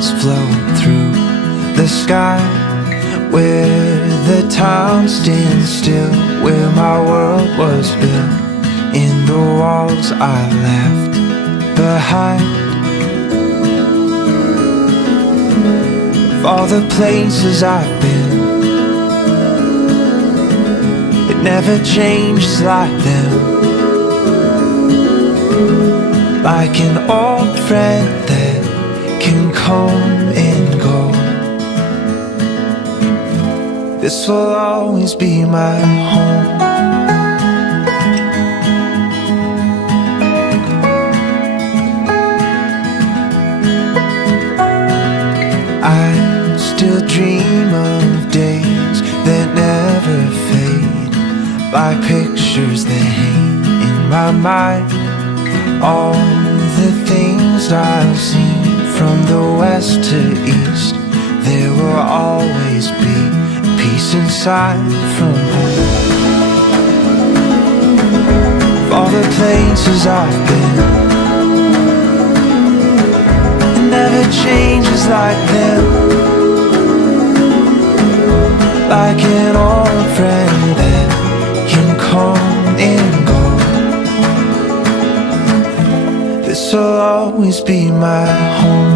breezes flow through the sky, where the time stands still, where my world was built in the walls I left behind. Of all the places I've been, it never changes like them. Like an old friend that can come and go. This will always be my home. I still dream of days that never fade, like pictures that hang in my mind. All the things I've seen from the west to east, there will always be peace inside from home. Of all the places I've been, it never changes like them. Like an old friend that can come and go. This will always be my home.